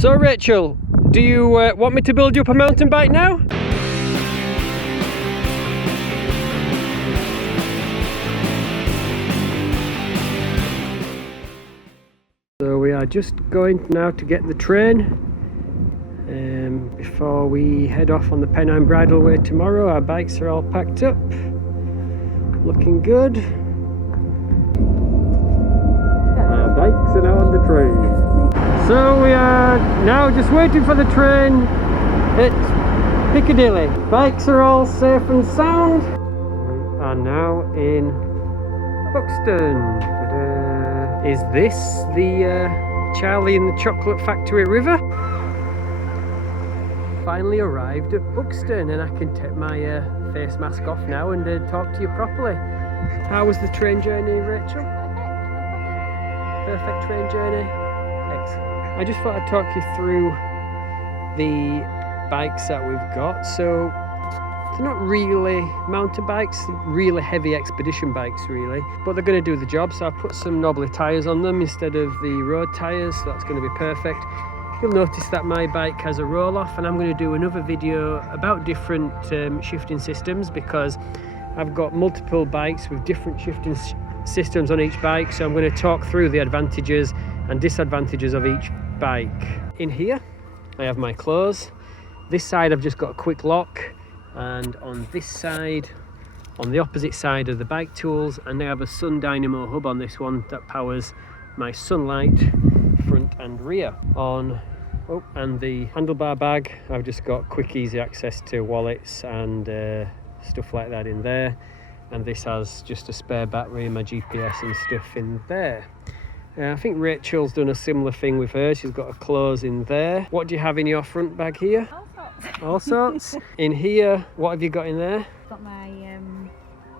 So Rachel, do you want me to build you up a mountain bike now? So we are just going now to get the train before we head off on the Pennine Bridleway tomorrow. Our bikes are all packed up, looking good. Our bikes are now on the train. So we are now just waiting for the train at Piccadilly. Bikes are all safe and sound. We are now in Buxton. Is this the Charlie and the Chocolate Factory River? Finally arrived at Buxton, and I can take my face mask off now and talk to you properly. How was the train journey, Rachel? Perfect train journey? Excellent. I just thought I'd talk you through the bikes that we've got. So they're not really mountain bikes, really heavy expedition bikes really, but they're going to do the job. So I've put some knobbly tyres on them instead of the road tyres, so that's going to be perfect. You'll notice that my bike has a roll-off, and I'm going to do another video about different shifting systems, because I've got multiple bikes with different shifting systems on each bike, so I'm going to talk through the advantages and disadvantages of each bike. In here I have my clothes. This side I've just got a quick lock, and on this side, on the opposite side, are the bike tools, and I have a sun dynamo hub on this one that powers my sunlight front and rear. And the handlebar bag, I've just got quick easy access to wallets and stuff like that in there, and this has just a spare battery and my GPS and stuff in there. I think Rachel's done a similar thing with hers. She's got her clothes in there. What do you have in your front bag here? All sorts. In here, what have you got in there? Got my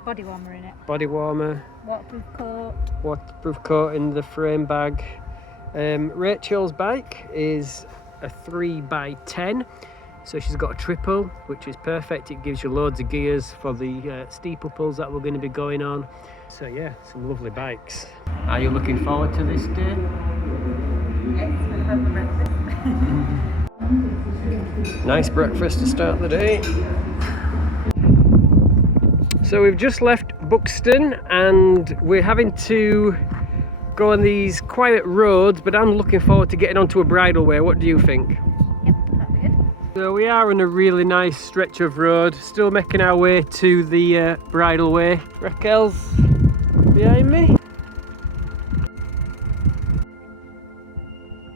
body warmer in it. Body warmer. Waterproof coat. Waterproof coat in the frame bag. Rachel's bike is a 3x10, so she's got a triple, which is perfect. It gives you loads of gears for the steeper pulls that we're going to be going on. So yeah, some lovely bikes. Are you looking forward to this day? Yes, we'll have the breakfast. Nice breakfast to start the day. So we've just left Buxton, and we're having to go on these quiet roads, but I'm looking forward to getting onto a bridleway. What do you think? Yep, that'd be good. So we are on a really nice stretch of road, still making our way to the bridleway. Raquel's behind me.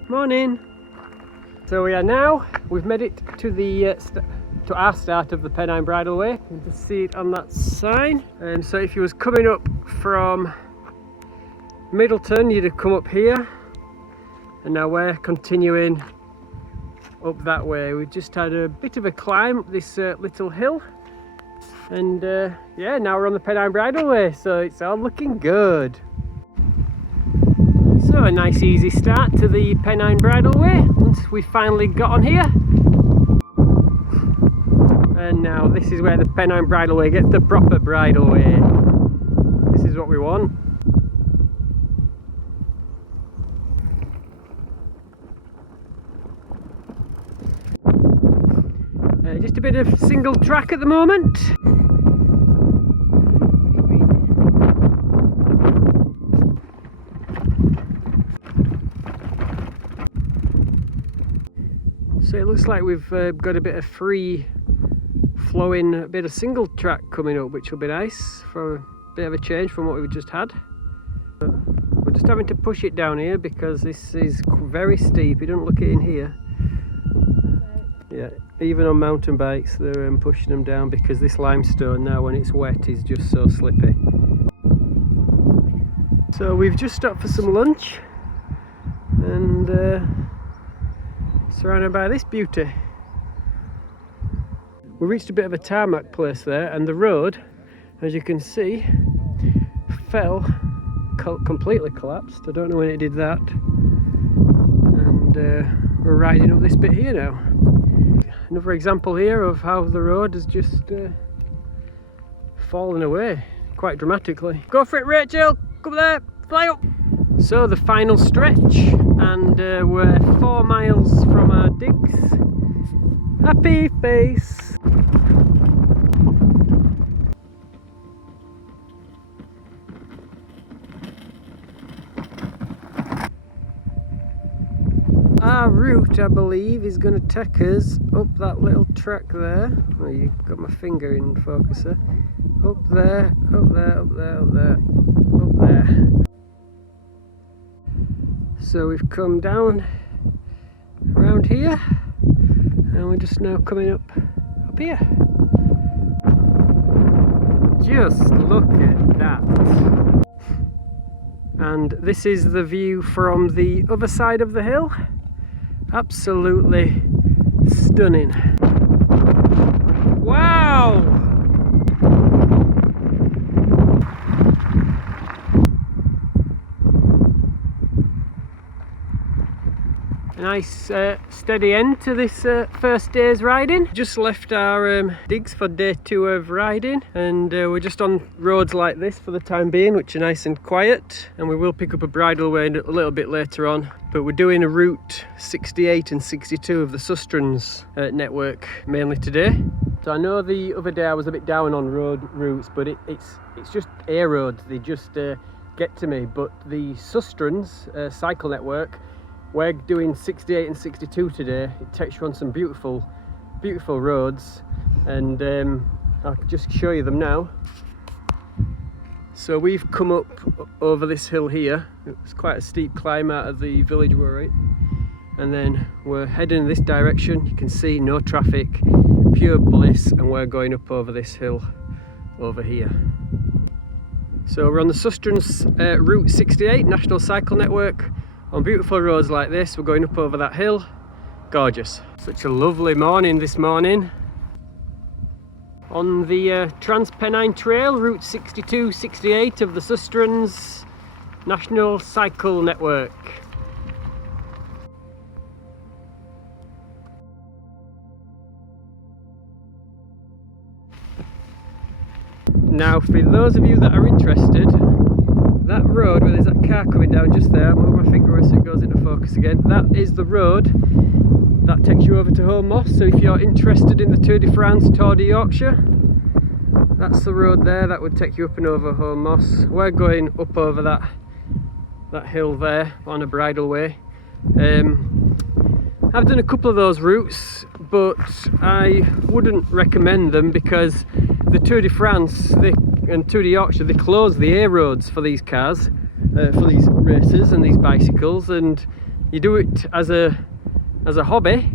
Morning. So we are now, we've made it to the to our start of the Pennine Bridleway. You can just see it on that sign. And so if you was coming up from Middleton, you'd have come up here, and now we're continuing up that way. We've just had a bit of a climb up this little hill, and yeah, now we're on the Pennine Bridleway, so it's all looking good. So a nice easy start to the Pennine Bridleway once we finally got on here. And now this is where the Pennine Bridleway gets the proper bridleway. This is what we want. Just a bit of single track at the moment. So it looks like we've got a bit of free flowing, a bit of single track coming up, which will be nice for a bit of a change from what we've just had. We're just having to push it down here because this is very steep. You don't look it in here. Yeah, even on mountain bikes they're pushing them down because this limestone now when it's wet is just so slippy. So we've just stopped for some lunch, and surrounded by this beauty. We reached a bit of a tarmac place there, and the road, as you can see, completely collapsed. I don't know when it did that. And we're riding up this bit here now. Another example here of how the road has just fallen away quite dramatically. Go for it, Rachel! Come there! Fly up! So the final stretch, and we're 4 miles from our digs. Happy face! Our route, I believe, is going to take us up that little track there. Oh, you've got my finger in focus there. Up there, up there, up there, up there, up there. So we've come down around here, and we're just now coming up here. Just look at that. And this is the view from the other side of the hill. Absolutely stunning. Wow! A nice steady end to this first day's riding. Just left our digs for day 2 of riding, and we're just on roads like this for the time being, which are nice and quiet, and we will pick up a bridleway a little bit later on. But we're doing a route 68 and 62 of the Sustrans network mainly today. So I know the other day I was a bit down on road routes, but it's just A roads, they just get to me. But the Sustrans cycle network, we're doing 68 and 62 today. It takes you on some beautiful roads, and I'll just show you them now. So we've come up over this hill here. It's quite a steep climb out of the village we're in, and then we're heading in this direction. You can see no traffic, pure bliss, and we're going up over this hill over here. So we're on the Sustrans Route 68 National Cycle Network. On beautiful roads like this, we're going up over that hill. Gorgeous. Such a lovely morning this morning. On the Trans-Pennine Trail, Route 62-68 of the Sustrans National Cycle Network. Now, for those of you that are interested, that road where there's that car coming down just there, I'll move my finger so it goes into focus again, that is the road that takes you over to Home Moss. So if you're interested in the Tour de France, Tour de Yorkshire, that's the road there that would take you up and over Home Moss. We're going up over that hill there on a bridleway. I've done a couple of those routes, but I wouldn't recommend them because the Tour de France and Tour de Yorkshire, they close the A roads for these cars, for these racers and these bicycles, and you do it as a hobby.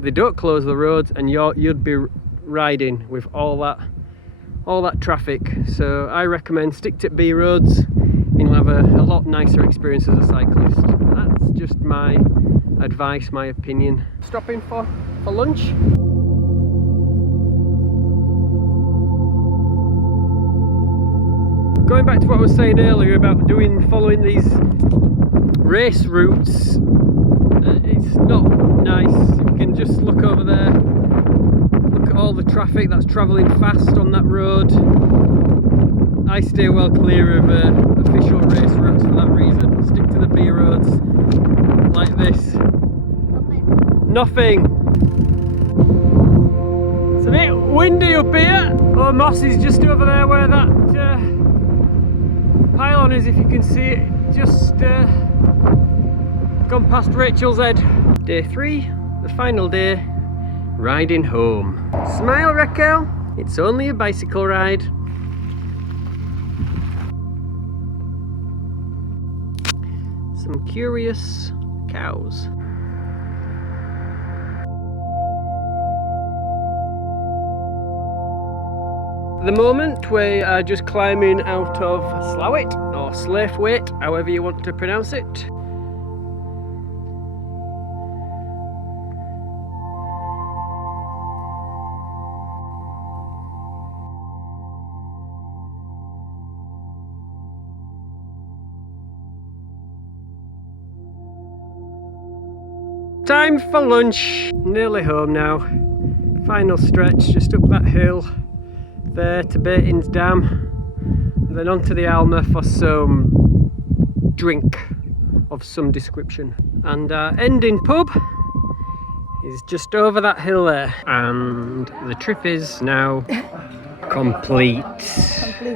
They don't close the roads, and you'd be riding with all that traffic. So I recommend stick to B roads, and you'll have a lot nicer experience as a cyclist. That's just my advice, my opinion. Stopping for lunch. Going back to what I was saying earlier about following these race routes, it's not nice. You can just look over there, look at all the traffic that's travelling fast on that road. I stay well clear of official race routes for that reason. Stick to the B roads like this. Nothing. It's a bit windy up here. Oh, Moss is just over there where that pylon is, if you can see it. Just gone past Rachel's head. Day 3, the final day, riding home. Smile, Raquel, it's only a bicycle ride. Some curious cows. At the moment we are just climbing out of Slowit, or Slaithwaite, however you want to pronounce it. Time for lunch. Nearly home now. Final stretch just up that hill there to Baton's Dam, and then onto the Alma for some drink. of some description. And our ending pub is just over that hill there, and the trip is now complete.